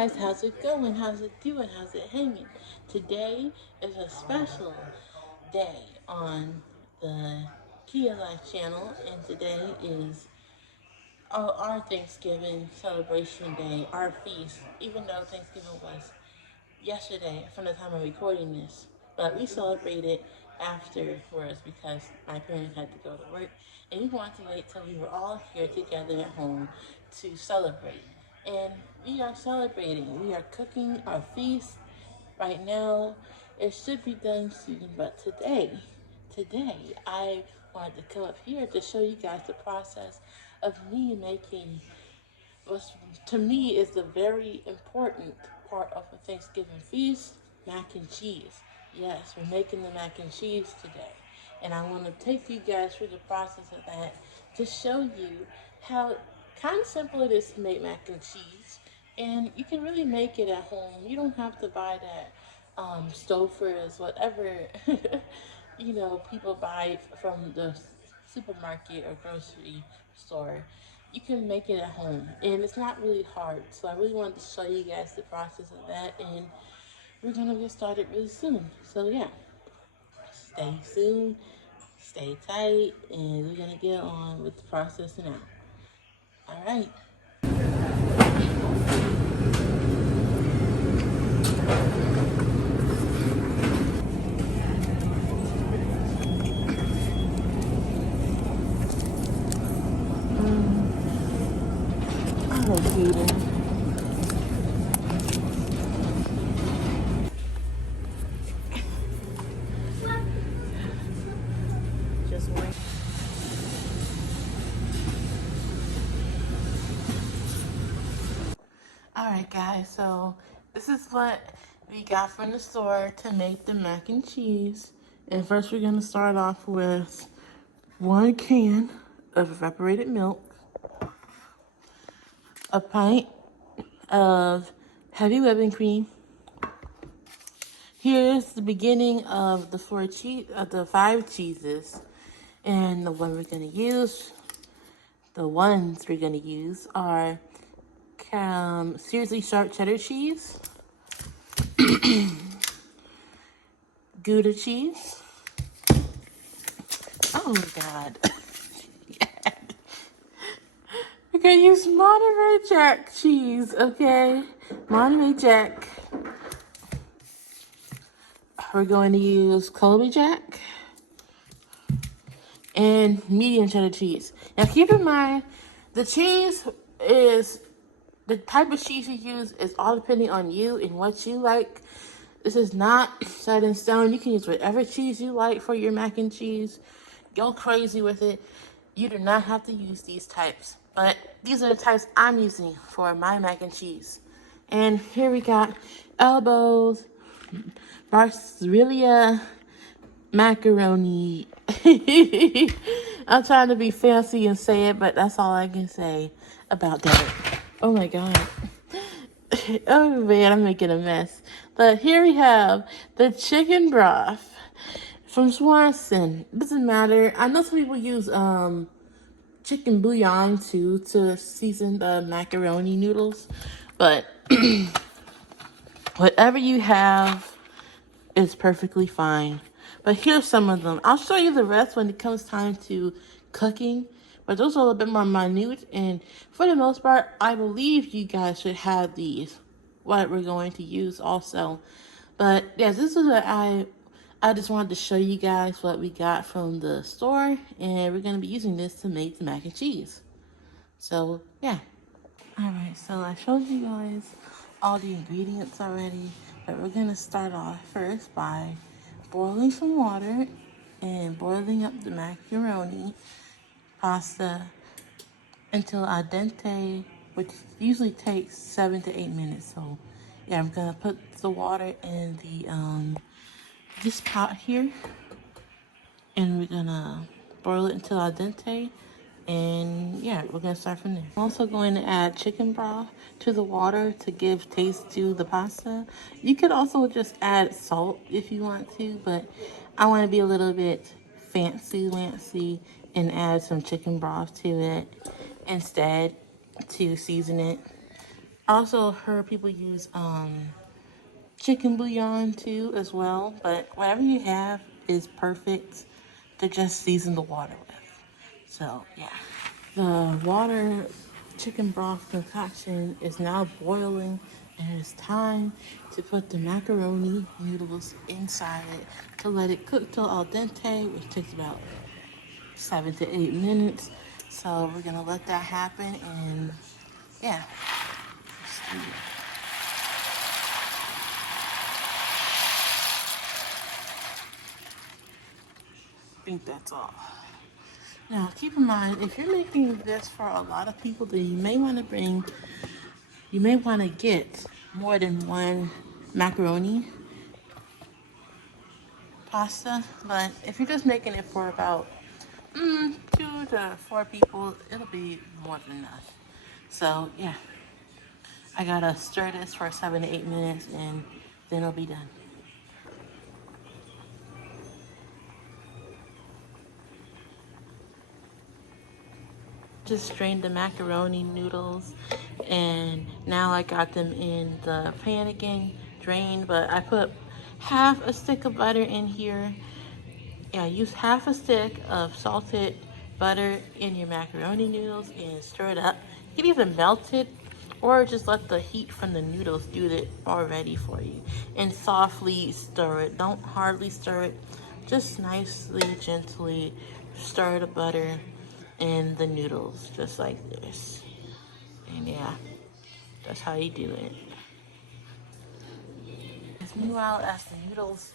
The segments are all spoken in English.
guys, how's it going? How's it doing? How's it hanging? Today is a special day on the Kia Life channel, and today is our Thanksgiving celebration day, our feast, even though Thanksgiving was yesterday from the time of recording this. But we celebrated afterwards because my parents had to go to work, and we wanted to wait till we were all here together at home to celebrate. And we are celebrating. We are cooking our feast right now. It should be done soon, but today, I wanted to come up here to show you guys the process of me making what to me is the very important part of a Thanksgiving feast, mac and cheese. Yes, we're making the mac and cheese today. And I want to take you guys through the process of that to show you how kind of simple it is to make mac and cheese. And you can really make it at home. You don't have to buy that Stouffer's, whatever, people buy from the supermarket or grocery store. You can make it at home, and it's not really hard. So I really wanted to show you guys the process of that, and we're gonna get started really soon. So yeah, stay tuned, stay tight, and we're gonna get on with the process now. All right. Oh, Peter. Just wait. Alright guys, so this is what we got from the store to make the mac and cheese. And first we're going to start off with 1 can of evaporated milk, a pint of heavy whipping cream. Here's the beginning of the 5 cheeses. And the ones we're going to use are seriously sharp cheddar cheese, Gouda cheese. Oh God. We're gonna use Monterey Jack cheese, okay? Monterey Jack. We're going to use Colby Jack and medium cheddar cheese. Now keep in mind, the type of cheese you use is all depending on you and what you like. This is not set in stone. You can use whatever cheese you like for your mac and cheese. Go crazy with it. You do not have to use these types. But these are the types I'm using for my mac and cheese. And here we got elbows, Barcilla, macaroni. I'm trying to be fancy and say it, but that's all I can say about that. Oh my God. Oh man, I'm making a mess. But here we have the chicken broth from Swanson. Doesn't matter. I know some people use chicken bouillon too to season the macaroni noodles, but whatever you have is perfectly fine. But here's some of them. I'll show you the rest when it comes time to cooking, but those are a little bit more minute, and for the most part, I believe you guys should have these, what we're going to use also. But yes, this is what I just wanted to show you guys what we got from the store, and we're going to be using this to make the mac and cheese. So, yeah. Alright, so I showed you guys all the ingredients already, but we're going to start off first by boiling some water and boiling up the macaroni pasta until al dente, which usually takes 7 to 8 minutes. So, yeah, I'm going to put the water in this pot here, and we're gonna boil it until al dente, and yeah, we're gonna start from there. I'm also going to add chicken broth to the water to give taste to the pasta. You could also just add salt if you want to, but I want to be a little bit fancy and add some chicken broth to it instead to season it. I also heard people use chicken bouillon too as well, but whatever you have is perfect to just season the water with. So yeah. The water chicken broth concoction is now boiling, and it's time to put the macaroni noodles inside it to let it cook till al dente, which takes about 7 to 8 minutes. So we're gonna let that happen, and yeah, I think that's all. Now keep in mind, if you're making this for a lot of people, then you may want to get more than one macaroni pasta. But if you're just making it for about 2 to 4 people, it'll be more than enough. So yeah, I gotta stir this for 7 to 8 minutes, and then it'll be done. Just strained the macaroni noodles, and now I got them in the pan again, drained, but I put half a stick of butter in here. Yeah, use half a stick of salted butter in your macaroni noodles and stir it up. You can even melt it or just let the heat from the noodles do it already for you. And softly stir it. Don't hardly stir it. Just nicely, gently stir the butter in the noodles, just like this. And yeah, that's how you do it. Meanwhile, as the noodles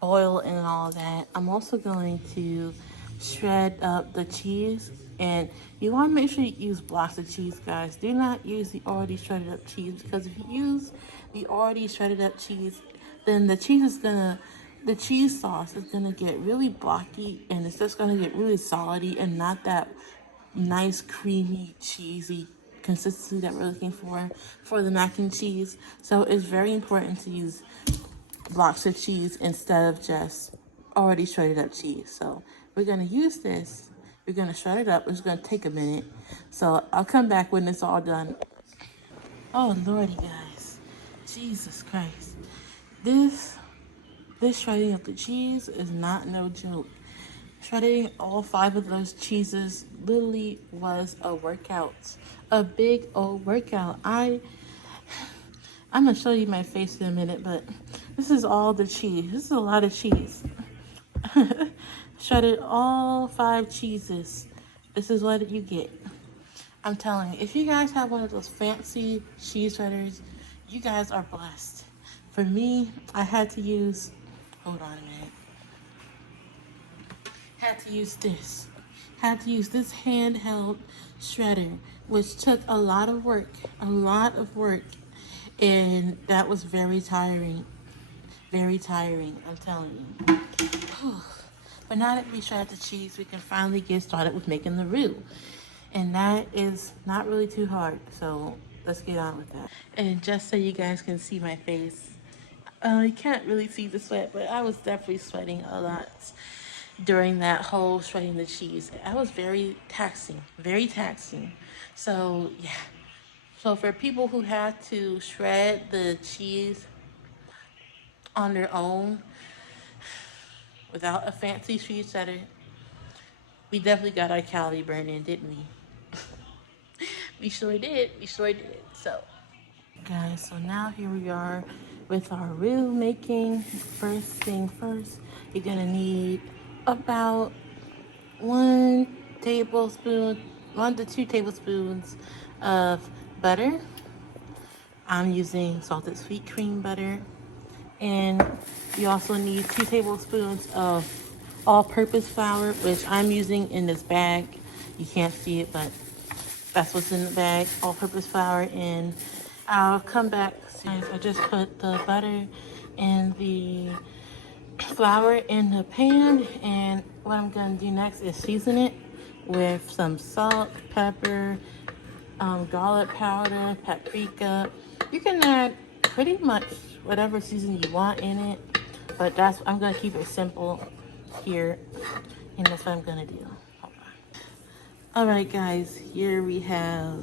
boil and all that, I'm also going to shred up the cheese. And you want to make sure you use blocks of cheese, guys. Do not use the already shredded up cheese, because if you use the already shredded up cheese, then the cheese sauce is gonna get really blocky, and it's just gonna get really solidy and not that nice creamy cheesy consistency that we're looking for the mac and cheese. So it's very important to use blocks of cheese instead of just already shredded up cheese. So we're gonna use this. We're gonna shred it up. It's gonna take a minute. So I'll come back when it's all done. Oh lordy, guys, Jesus Christ, this shredding of the cheese is not no joke. Shredding all 5 of those cheeses literally was a workout, a big old workout. I'm gonna show you my face in a minute, but this is all the cheese. This is a lot of cheese. Shredded all 5 cheeses. This is what you get. I'm telling you, if you guys have one of those fancy cheese shredders, you guys are blessed. For me, I had to use, hold on a minute. Had to use this. Had to use this handheld shredder, which took a lot of work, and that was very tiring. Very tiring, I'm telling you. But now that we shredded the cheese, we can finally get started with making the roux. And that is not really too hard, so let's get on with that. And just so you guys can see my face, you can't really see the sweat, but I was definitely sweating a lot during that whole shredding the cheese. I was very taxing, very taxing. So yeah. So for people who had to shred the cheese on their own without a fancy cheese shredder, we definitely got our calorie burn in, didn't we? We sure did. We sure did. So, guys, so now here we are with our roux making. First thing first, you're gonna need about 1 to 2 tablespoons of butter. I'm using salted sweet cream butter. And you also need 2 tablespoons of all-purpose flour, which I'm using in this bag. You can't see it, but that's what's in the bag, all-purpose flour. And I'll come back. I just put the butter and the flour in the pan, and what I'm gonna do next is season it with some salt, pepper, garlic powder, paprika. You can add pretty much whatever season you want in it, but I'm gonna keep it simple here, and that's what I'm gonna do. All right, guys, here we have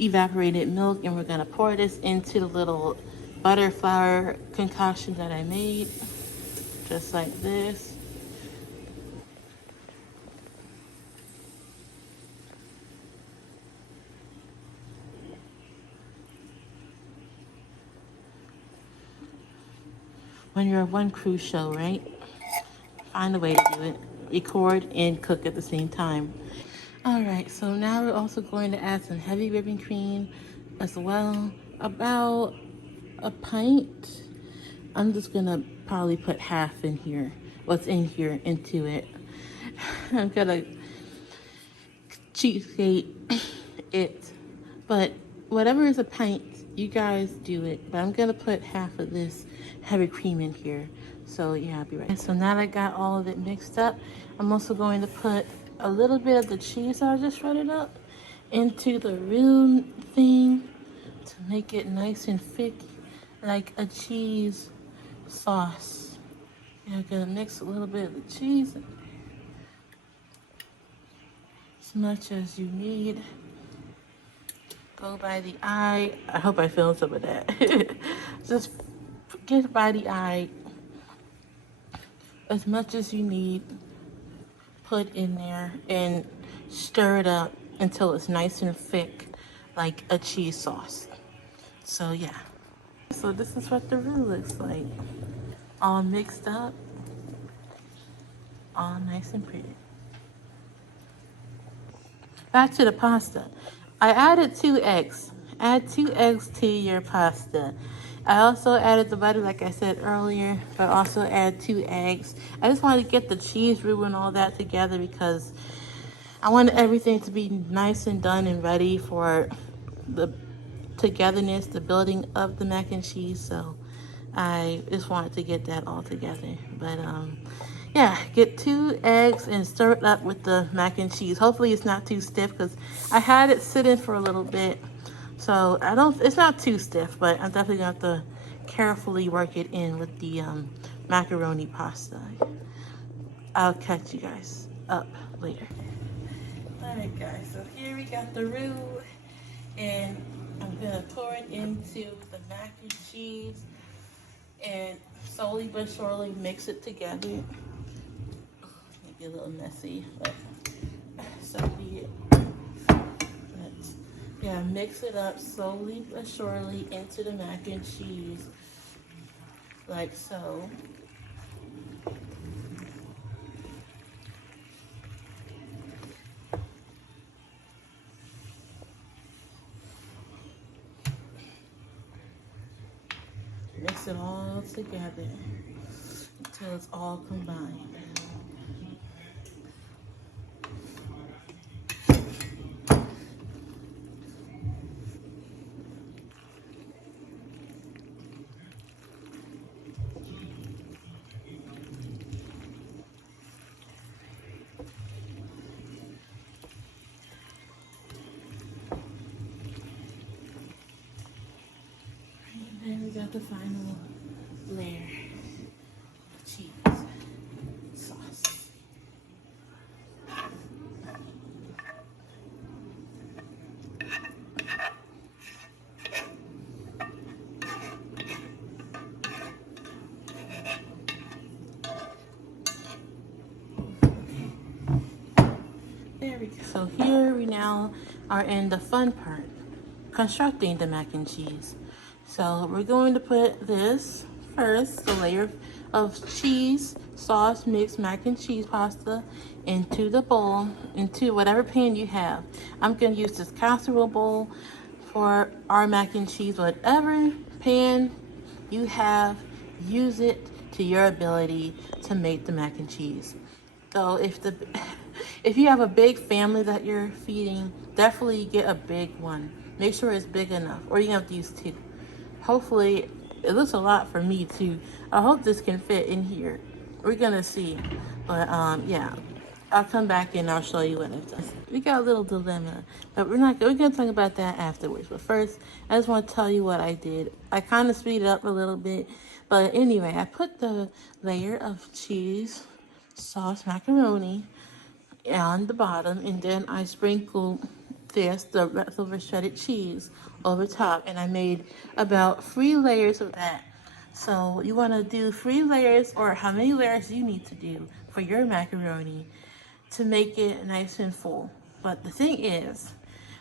evaporated milk, and we're gonna pour this into the little butter flour concoction that I made, just like this. When you're a one cruise show, right? Find a way to do it. Record and cook at the same time. All right, so now we're also going to add some heavy whipping cream as well. About a pint. I'm just gonna probably put half in here. What's in here into it. I'm gonna cheapskate it, but whatever is a pint, you guys do it. But I'm gonna put half of this heavy cream in here. So yeah, I'll be right. So now that I got all of it mixed up, I'm also going to put a little bit of the cheese that I just shredded up into the roux thing to make it nice and thick, like a cheese sauce. And I'm gonna mix a little bit of the cheese as much as you need. Go by the eye. I hope I filmed some of that. Just get by the eye as much as you need. Put in there and stir it up until it's nice and thick, like a cheese sauce. So yeah. So this is what the roux looks like. All mixed up, all nice and pretty. Back to the pasta. I added 2 eggs. Add 2 eggs to your pasta. I also added the butter, like I said earlier, but also add 2 eggs. I just wanted to get the cheese roux and all that together because I wanted everything to be nice and done and ready for the togetherness, the building of the mac and cheese. So I just wanted to get that all together. But yeah, get 2 eggs and stir it up with the mac and cheese. Hopefully it's not too stiff because I had it sitting for a little bit. So it's not too stiff, but I'm definitely going to have to carefully work it in with the macaroni pasta. I'll catch you guys up later. Alright guys, so here we got the roux, and I'm going to pour it into the mac and cheese and slowly but surely mix it together. Maybe a little messy, but so be it. But yeah, mix it up slowly but surely into the mac and cheese, like so. Mix it all together until it's all combined. And then we got the final layer of cheese sauce. There we go. So here we now are in the fun part, constructing the mac and cheese. So we're going to put this first, the layer of cheese sauce mixed mac and cheese pasta into the bowl, into whatever pan you have. I'm going to use this casserole bowl for our mac and cheese. Whatever pan you have, use it to your ability to make the mac and cheese. So if you have a big family that you're feeding, definitely get a big one. Make sure it's big enough, or you have to use 2. Hopefully, it looks a lot for me too. I hope this can fit in here. We're gonna see. But yeah, I'll come back and I'll show you what I've done. We got a little dilemma, but we're gonna talk about that afterwards. But first, I just want to tell you what I did. I kind of speeded up a little bit, but anyway, I put the layer of cheese sauce macaroni on the bottom, and then I sprinkled this, the leftover shredded cheese over top, and I made about 3 layers of that. So you want to do 3 layers, or how many layers you need to do for your macaroni to make it nice and full. But the thing is,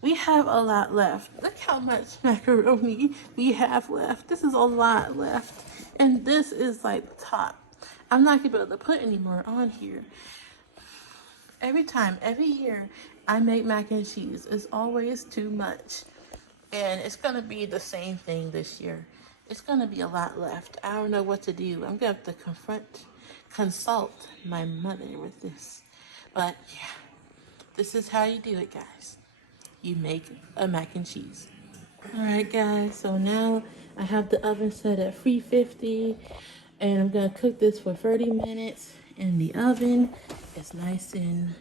we have a lot left. Look how much macaroni we have left. This is a lot left. And this is like the top. I'm not gonna be able to put any more on here. Every year, I make mac and cheese. It's always too much. And it's gonna be the same thing this year. It's gonna be a lot left. I don't know what to do. I'm gonna have to consult my mother with this. But yeah, this is how you do it, guys. You make a mac and cheese. Alright guys, so now I have the oven set at 350 and I'm gonna cook this for 30 minutes in the oven. It's nice and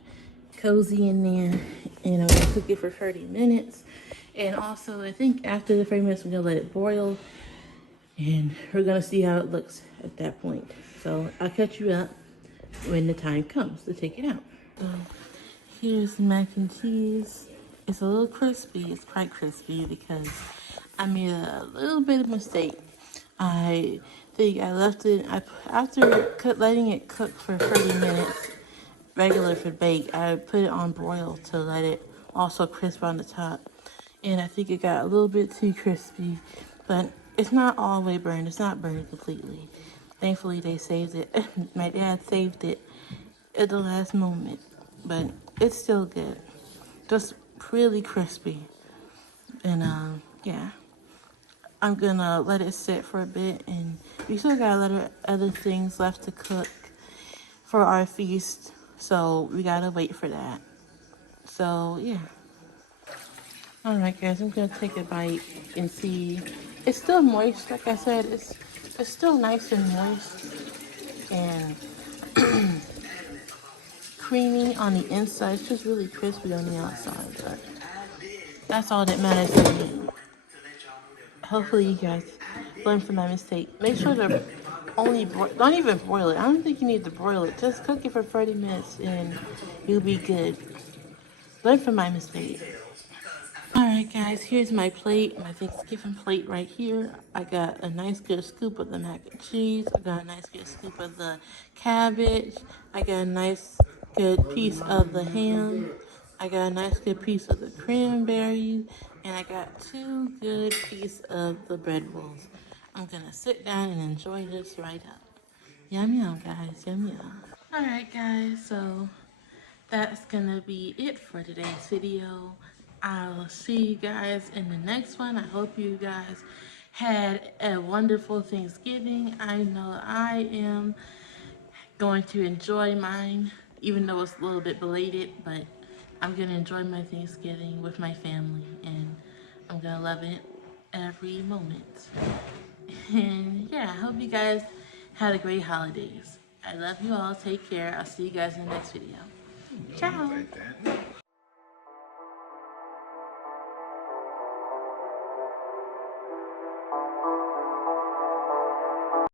cozy in there, and I'm gonna cook it for 30 minutes. And also, I think after the 30 minutes, we're gonna let it boil, and we're gonna see how it looks at that point. So I'll catch you up when the time comes to take it out. So here's the mac and cheese. It's a little crispy. It's quite crispy because I made a little bit of mistake. I think I left it, after letting it cook for 30 minutes, regular for bake, I put it on broil to let it also crisp on the top. And I think it got a little bit too crispy, but it's not all the way burned. It's not burned completely. Thankfully, they saved it. My dad saved it at the last moment, but it's still good. Just really crispy. And yeah, I'm gonna let it sit for a bit, and we still got a lot of other things left to cook for our feast, so we gotta wait for that. So yeah. Alright guys, I'm gonna take a bite and see. It's still moist, like I said, it's still nice and moist and creamy on the inside. It's just really crispy on the outside, but that's all that matters to me. Hopefully you guys learn from my mistake. Make sure to don't even broil it. I don't think you need to broil it. Just cook it for 30 minutes and you'll be good. Learn from my mistake. Alright guys, here's my plate, my Thanksgiving plate right here. I got a nice good scoop of the mac and cheese. I got a nice good scoop of the cabbage. I got a nice good piece of the ham. I got a nice good piece of the cranberries. And I got 2 good pieces of the bread rolls. I'm gonna sit down and enjoy this right up. Yum yum guys, yum yum. Alright guys, so that's gonna be it for today's video. I'll see you guys in the next one. I hope you guys had a wonderful Thanksgiving. I know I am going to enjoy mine, even though it's a little bit belated, but I'm gonna enjoy my Thanksgiving with my family, and I'm gonna love it every moment. And yeah, I hope you guys had a great holidays. I love you all. Take care. I'll see you guys in the next video. Ciao.